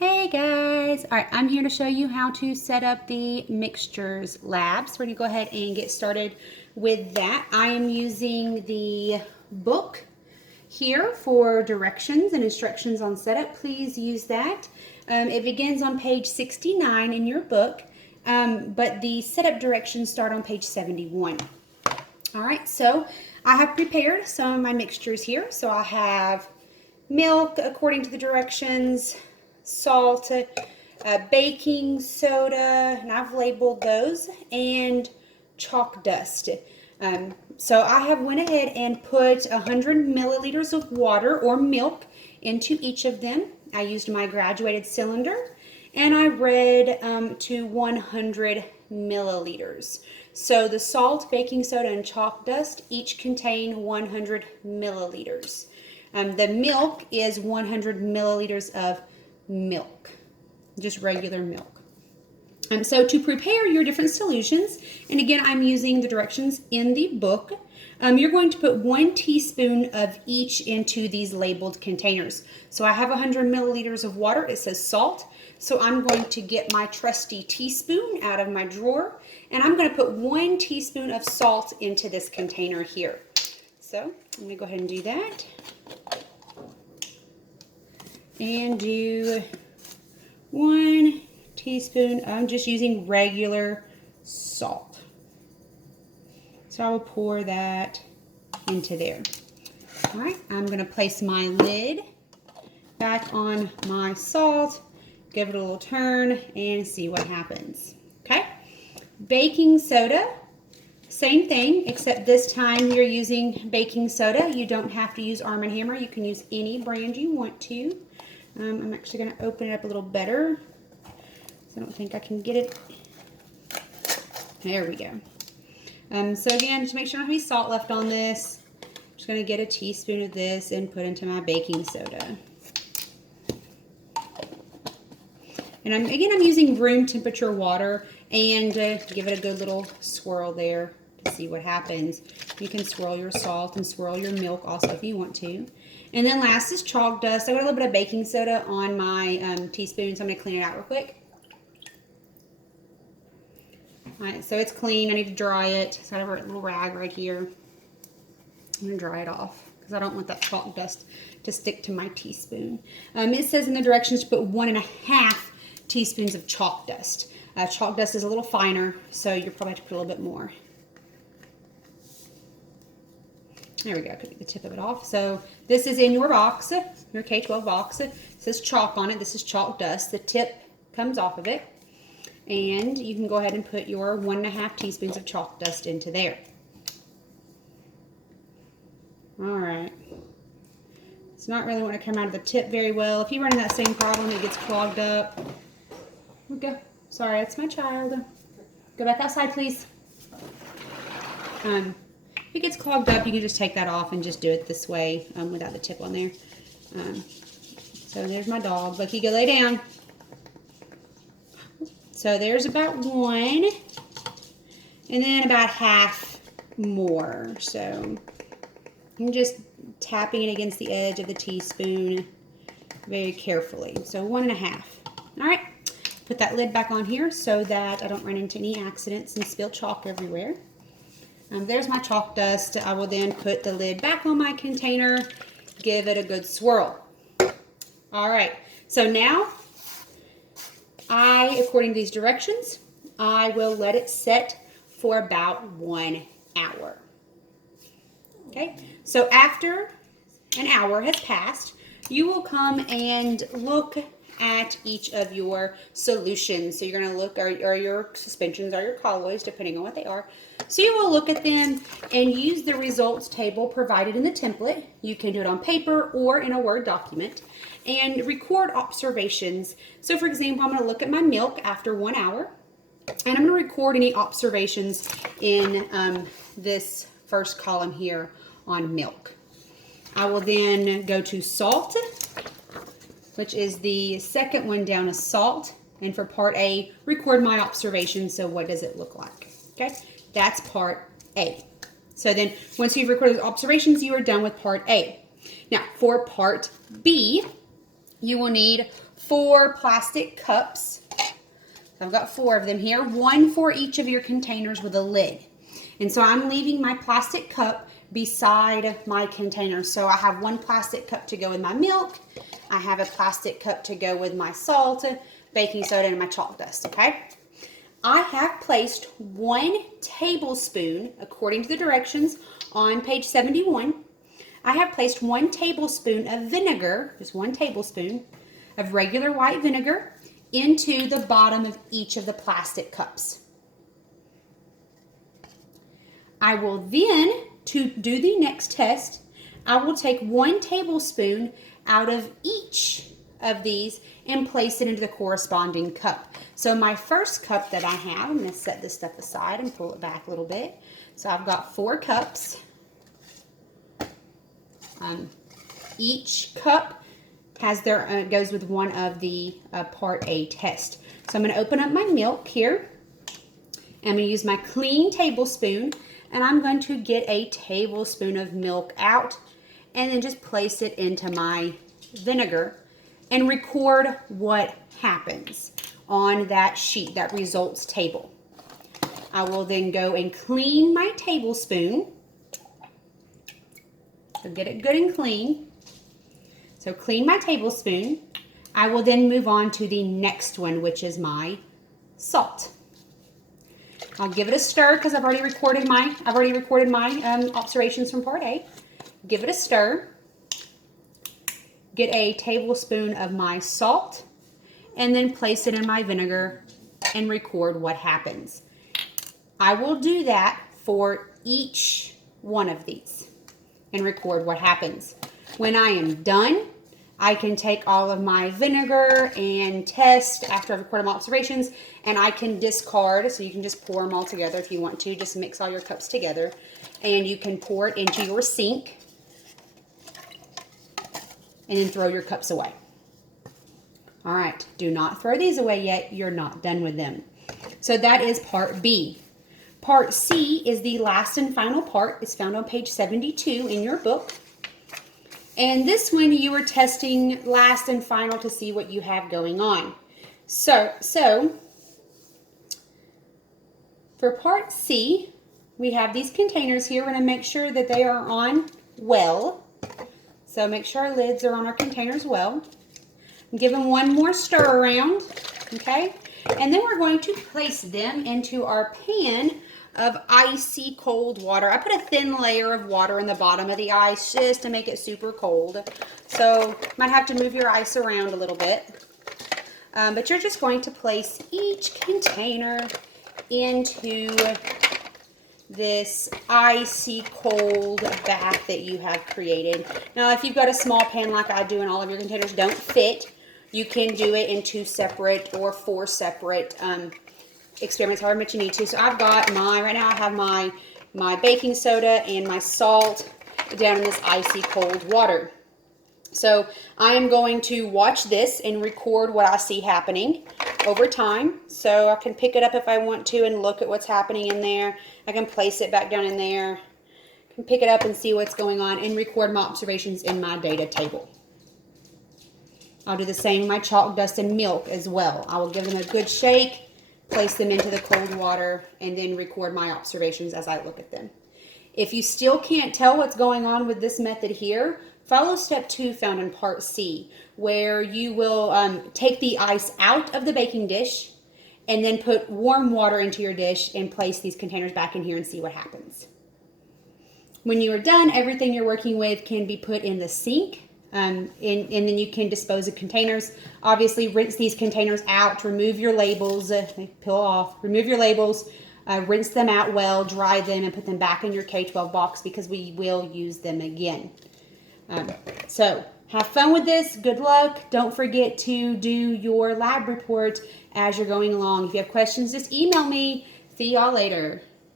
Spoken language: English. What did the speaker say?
Hey guys! All right, I'm here to show you how to set up the mixtures lab. So we're gonna go ahead and get started with that. I am using the book here for directions and instructions on setup. Please use that. It begins on page 69 in your book, but the setup directions start on page 71. All right, so I have prepared some of my mixtures here. So I have milk according to the directions, salt, baking soda, and I've labeled those, and chalk dust. So I have went ahead and put 100 milliliters of water or milk into each of them. I used my graduated cylinder, and I read to 100 milliliters. So the salt, baking soda, and chalk dust each contain 100 milliliters. The milk is 100 milliliters of milk, just regular milk. So to prepare your different solutions, and again, I'm using the directions in the book, you're going to put 1 teaspoon of each into these labeled containers. So I have 100 milliliters of water. It says salt. So I'm going to get my trusty teaspoon out of my drawer, and I'm going to put 1 teaspoon of salt into this container here. So I'm going to go ahead and do that. And do 1 teaspoon. I'm just using regular salt. So I will pour that into there. All right, I'm going to place my lid back on my salt, give it a little turn, and see what happens. Okay, baking soda. Same thing, except this time you're using baking soda. You don't have to use Arm & Hammer. You can use any brand you want to. I'm actually going to open it up a little better. So I don't think I can get it. There we go. So again, to make sure I don't have any salt left on this, I'm just going to get a teaspoon of this and put into my baking soda. And I'm using room temperature water, and give it a good little swirl there to see what happens. You can swirl your salt and swirl your milk also if you want to. And then last is chalk dust. I got a little bit of baking soda on my teaspoon, so I'm going to clean it out real quick. All right, so it's clean. I need to dry it. So I have a little rag right here. I'm going to dry it off because I don't want that chalk dust to stick to my teaspoon. It says in the directions to put 1.5 teaspoons of chalk dust. Chalk dust is a little finer, so you'll probably have to put a little bit more. There we go, I could get the tip of it off. So this is in your box, your K-12 box. It says chalk on it. This is chalk dust. The tip comes off of it. And you can go ahead and put your 1.5 teaspoons of chalk dust into there. All right. It's not really wanting to come out of the tip very well. If you run into that same problem, it gets clogged up. Here we go. Sorry, that's my child. Go back outside, please. If it gets clogged up, you can just take that off and just do it this way without the tip on there. So there's my dog. Bucky, go lay down. So there's about 1, and then about half more. So I'm just tapping it against the edge of the teaspoon very carefully. So 1.5. All right. Put that lid back on here so that I don't run into any accidents and spill chalk everywhere. There's my chalk dust. I will then put the lid back on my container, give it a good swirl. All right, so now according to these directions, I will let it set for about 1 hour. Okay, so after an hour has passed, you will come and look at each of your solutions. So you're going to look, or your suspensions or your colloids, depending on what they are. So you will look at them and use the results table provided in the template. You can do it on paper or in a Word document, and record observations. So for example, I'm going to look at my milk after 1 hour, and I'm going to record any observations in this first column here on milk. I will then go to salt, which is the second one down is salt. And for part A, record my observations. So what does it look like? Okay, that's part A. So then once you've recorded observations, you are done with part A. Now for part B, you will need 4 plastic cups. I've got 4 of them here, 1 for each of your containers with a lid. And so I'm leaving my plastic cup beside my container. So I have 1 plastic cup to go with my milk. I have a plastic cup to go with my salt, baking soda, and my chalk dust, okay? I have placed 1 tablespoon, according to the directions on page 71, I have placed 1 tablespoon of vinegar, just 1 tablespoon of regular white vinegar, into the bottom of each of the plastic cups. I will then, to do the next test, I will take 1 tablespoon out of each of these and place it into the corresponding cup. So my first cup that I have, I'm going to set this stuff aside and pull it back a little bit. So I've got 4 cups. Each cup has their goes with one of the Part A test. So I'm going to open up my milk here. I'm going to use my clean tablespoon, and I'm going to get a tablespoon of milk out and then just place it into my vinegar and record what happens on that sheet, that results table. I will then go and clean my tablespoon. So get it good and clean. So clean my tablespoon. I will then move on to the next one, which is my salt. I'll give it a stir because I've already recorded my observations from Part A. Give it a stir. Get a tablespoon of my salt and then place it in my vinegar and record what happens. I will do that for each one of these and record what happens. When I am done, I can take all of my vinegar and test after I've recorded my observations, and I can discard, so you can just pour them all together if you want to. Just mix all your cups together, and you can pour it into your sink and then throw your cups away. All right, do not throw these away yet. You're not done with them. So that is Part B. Part C is the last and final part. It's found on page 72 in your book. And this one you are testing last and final to see what you have going on. So for Part C, we have these containers here. We're going to make sure that they are on well. So make sure our lids are on our containers well. Give them one more stir around, okay? And then we're going to place them into our pan of icy cold water. I put a thin layer of water in the bottom of the ice just to make it super cold. So might have to move your ice around a little bit. But you're just going to place each container into this icy cold bath that you have created. Now, if you've got a small pan like I do and all of your containers don't fit, you can do it in 2 separate or 4 separate experiments, however much you need to. So I've got right now I have my baking soda and my salt down in this icy cold water. So I am going to watch this and record what I see happening over time. So I can pick it up if I want to and look at what's happening in there. I can place it back down in there. I can pick it up and see what's going on and record my observations in my data table. I'll do the same with my chalk dust and milk as well. I will give them a good shake, place them into the cold water, and then record my observations as I look at them. If you still can't tell what's going on with this method here, follow step 2 found in Part C, where you will take the ice out of the baking dish and then put warm water into your dish and place these containers back in here and see what happens. When you are done, everything you're working with can be put in the sink, and then you can dispose of containers. Obviously, rinse these containers out, remove your labels, they peel off, remove your labels, rinse them out well, dry them, and put them back in your K-12 box because we will use them again. So have fun with this. Good luck. Don't forget to do your lab report as you're going along. If you have questions, just email me. See y'all later.